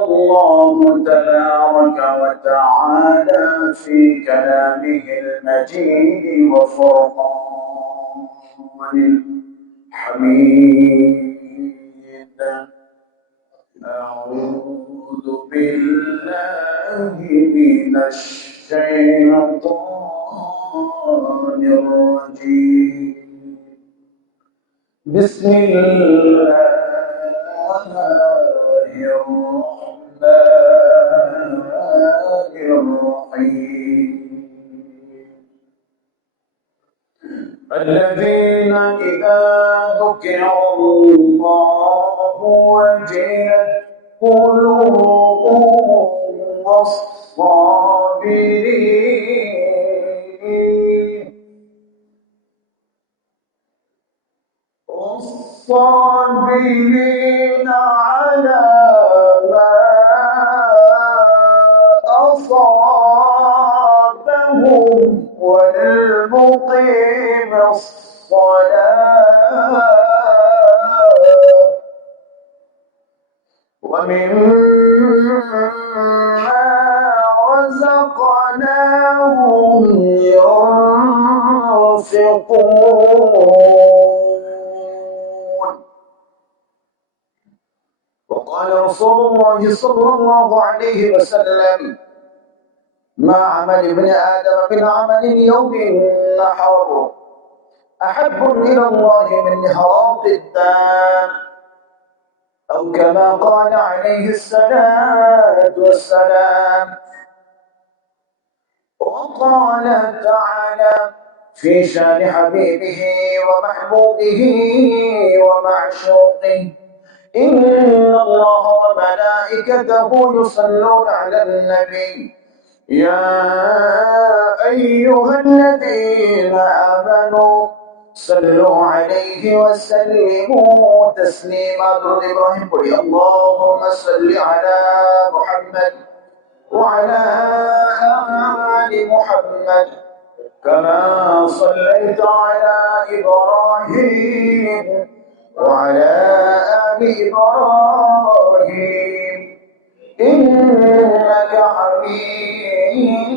الله تبارك وتعالى في كلامه المجيد وفرقان الحميد. أعوذ بالله من الشيطان الرجيم. بسم الله الرحمن الرحيم الذين إذا الله وجلت قلوبهم والصابرين. والصابرين أصابهم والمقيم الصلاة. ومما رزقناهم ينفقون. وقال رسول الله صلى الله عليه وسلم ما عمل ابن آدم من عمل يوم النحر أحب إلى الله من إهراق الدم أو كما قال عليه الصلاة والسلام وقال تعالى في شان حبيبه ومحبوبه ومعشوقه إن الله وملائكته يصلون على النبي يا أيها الذين آمنوا صلوا عليه وسلموا تسليما. درود إبراهيم قل اللهم صل على محمد وعلى آل محمد كما صليت على إبراهيم وعلى آل إبراهيم. إنك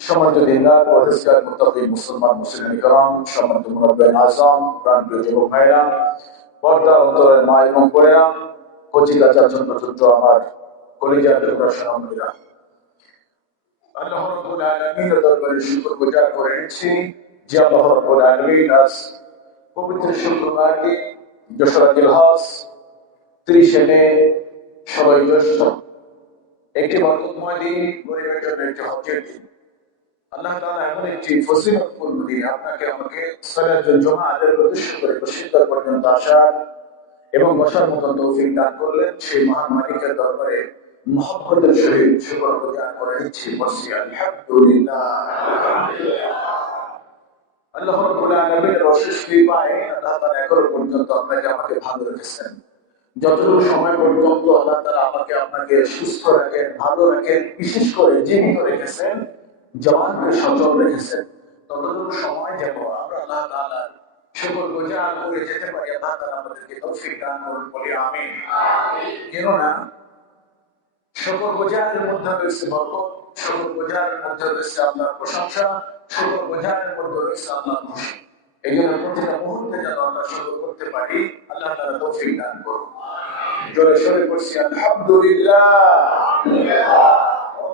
সম্মানিত দিনদার পরহেজগার মুতাবি মুসলমান মুসলিম করম সম্মানিত মুরব্বেন আজম প্রাণ প্রিয় ভাইরা পর্দার অন্তরের মা এবং বোনেরা, কচি কাচা ছোট ছোট আমার কলিজার টুকরা সহমীরা আল্লাহ রব্বুল আলামিনের দরবারে শুকর গুজার করে নিচ্ছি যে আল্লাহ রব্বুল একটি বরকতময় দিন, গরিবের জন্য একটি হজের দিন। আল্লাহ এমন একটি দিন, আপনাকে আমাকে উদ্দেশ্য করে বসিরদার পর্যন্ত আসার এবং বসার মতন তৌফিক দান করলেন। সেই দরবারে মহব্বতের সহিত করে আল্লাহ অশেষ কৃপায় আল্লাহ পর্যন্ত আপনাকে আমাকে ভালো রেখেছেন। যতটুকু সময় পর্যন্ত আল্লাহ তাআলা আমাকে আপনাকে সুস্থ রাখেন ভালো রাখেন বিশেষ করে জীবিত রেখেছেন জওয়ানকে সচল রেখেছেন ততটুকু সময় যেন আমরা আল্লাহ শুকর গুজার করে যেতে পারি আল্লাহ তাআলা আমাদেরকে তৌফিক দান করুন বলি আমিন। কেননা শুকর গুজারের মধ্যে রয়েছে বরকত শুকর গুজারের মধ্যে রয়েছে আল্লাহর প্রশংসা শুকর গুজারের মধ্যে রয়েছে আল্লাহর খুশি। এই জন্য প্রতিটা মুহূর্তে যেন আমরা শুকর করতে পারি আল্লাহ তাআলা তৌফিক দান করুন জোরে সরে করছি আলহামদুলিল্লাহ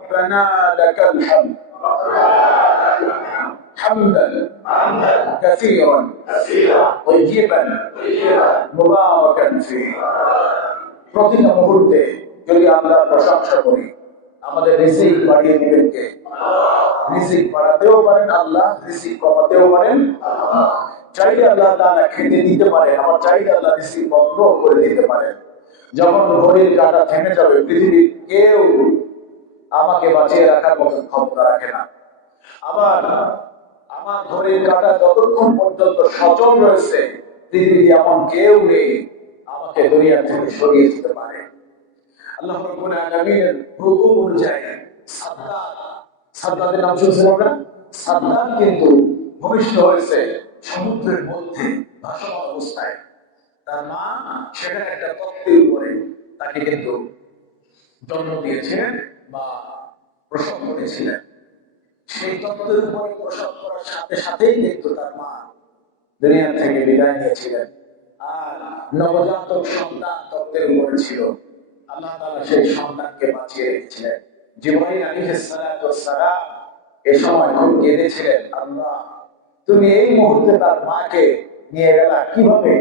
ربنا لك الحمد حمدا كثيرا طيبا مباركا فيه প্রতিটা মুহূর্তে যদি আমরা প্রশংসা করি আমাদের রিজিক বাড়িয়ে দিবেন কে? রিজিক বাড়াতেও পারেন, আল্লাহ রিজিক কমাতেও পারেন। চাইলে আল্লাহ খেতে দিতে আবার চাইলে আল্লাহ রিজিক বন্ধ করে দিতে পারেন। যখন ঘড়ির কাটা থেমে যাবে, পৃথিবীর কেউ আমাকে বাঁচিয়ে রাখার মতো ক্ষমতা রাখে না। আবার আমার ঘড়ির কাটা যতক্ষণ পর্যন্ত সচল রয়েছে, পৃথিবীতে এমন কেউ নেই, আমাকে দুনিয়া থেকে সরিয়ে দিতে পারে। জন্ম দিয়েছিলেন বা প্রসব করেছিলেন। সেই তত্ত্বের উপরে প্রসব করার সাথে সাথেই কিন্তু তার মা দুনিয়া থেকে বিদায় নিয়েছিলেন। আর নবজাতক সন্তান তত্ত্বের উপরে ছিল। আল্লাহ তাআলা সেই সন্তানকে বাঁচিয়ে রেখেছিলেন। জিবরাইল আলাইহিস সালাতু সালাম এ সময় খুব কেঁদেছিলেন, আল্লাহ, তুমি এই মুহূর্তে তার মাকে নিয়ে গেলা কীভাবে?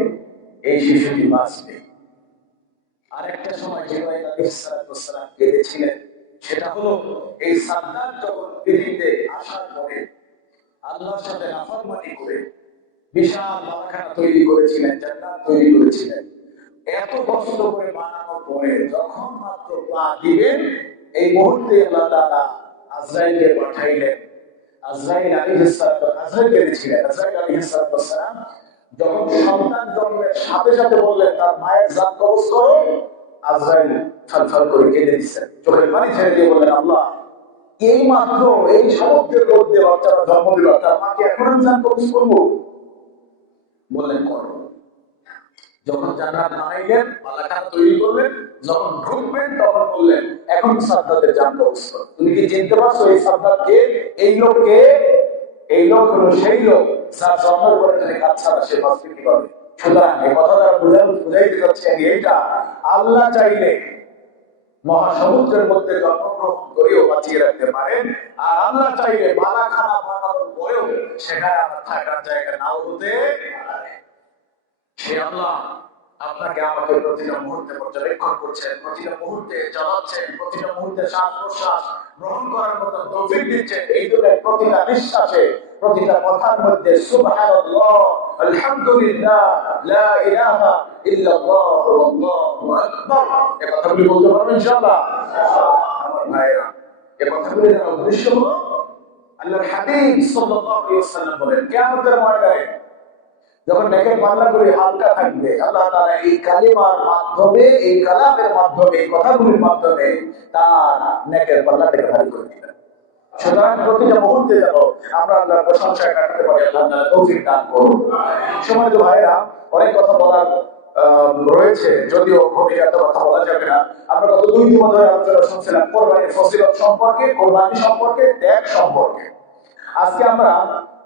এই শিশুটি বাঁচবে। আরেকটা সময় জিবরাইল আলাইহিস সালাতু সালাম কেঁদেছিলেন, সেটা হলো এই সাদ্দাত যখন পৃথিবীতে আসার পরে আল্লাহর সাথে নাফরমানি করে বিশাল বালাখানা তৈরি করেছিলেন, জান্নাত তৈরি করেছিলেন। এত কষ্ট করে পরে যখন মাত্র পা দিবেন এই মুহূর্তে আল্লাহ তাআলা আজরাইলকে পাঠাইলেন। আজরাইল সালাম, আজরাইল আজরাইল সালাম যখন সন্তান জন্মের সাথে সাথে বললেন, তার মায়ের জাত কবজ করো। আজরাইল করে কেঁদে দিচ্ছেন চোখের পানি ছেড়ে দিয়ে বললেন, আল্লাহ, এই মাত্র এই সমুদ্রের মধ্যে বাচ্চারা জন্ম দিল, তার মাকে এখন আমি জান কবজ করব? বললেন, করো। কথা আল্লাহ চাইলে মহাসমুদ্রের মধ্যে জন্মগ্রহণ করেও বাঁচিয়ে রাখতে পারেন, আর আল্লাহ চাইলে মালাখানা বানানোর পরেও সেখানে থাকার জায়গা নাও হতে পারে। সে আল্লাহ, আপনাকে আমাকে প্রতিটা মুহূর্তে পর্যবেক্ষণ করছেন, প্রতিটা মুহূর্তে চালাচ্ছেন, প্রতিটা মুহূর্তে শ্বাস প্রশ্বাস গ্রহণ করার মতো তৌফিক দিচ্ছেন। এই জন্য প্রতিটা নিঃশ্বাসে, প্রতিটা কথার মধ্যে সুবহানাল্লাহ, আলহামদুলিল্লাহ, লা ইলাহা ইল্লাল্লাহ, আল্লাহু আকবার। এই কথাগুলি বলতে পারবেন ইনশাআল্লাহ? আমার ভাইরা এই কথাগুলি দ্বারা উদ্দেশ্য হলো, আল্লাহর হাবিব সাল্লাল্লাহু আলাইহি ওয়াসাল্লাম বলেন, কিয়ামতের ময়দানে যখন নেকের পাল্লা করে হালকা থাকবে, আল্লাহ তাআলা এই কালিমার মাধ্যমে, এই কালামের মাধ্যমে, এই কথাগুলির মাধ্যমে তার নেকের ভারী করে অনেক কথা বলার রয়েছে, যদিও কথা বলা যাবে না। আমরা দুই সম্পর্কে, কোরবানি সম্পর্কে সম্পর্কে। আজকে আমরা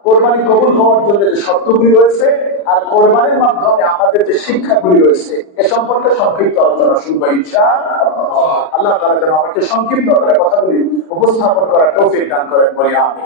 কোরবানি কবুল হওয়ার জন্য যে শর্তগুলি রয়েছে আর কোরবানির মাধ্যমে আমাদের যে শিক্ষাগুলি রয়েছে, এ সম্পর্কে সংক্ষিপ্ত আলোচনা শুনব ইচ্ছা আল্লাহ তাআলা যেন আমাকে সংক্ষিপ্ত করে কথাগুলি উপস্থাপন করার তৌফিক দান করেন, বলে আমি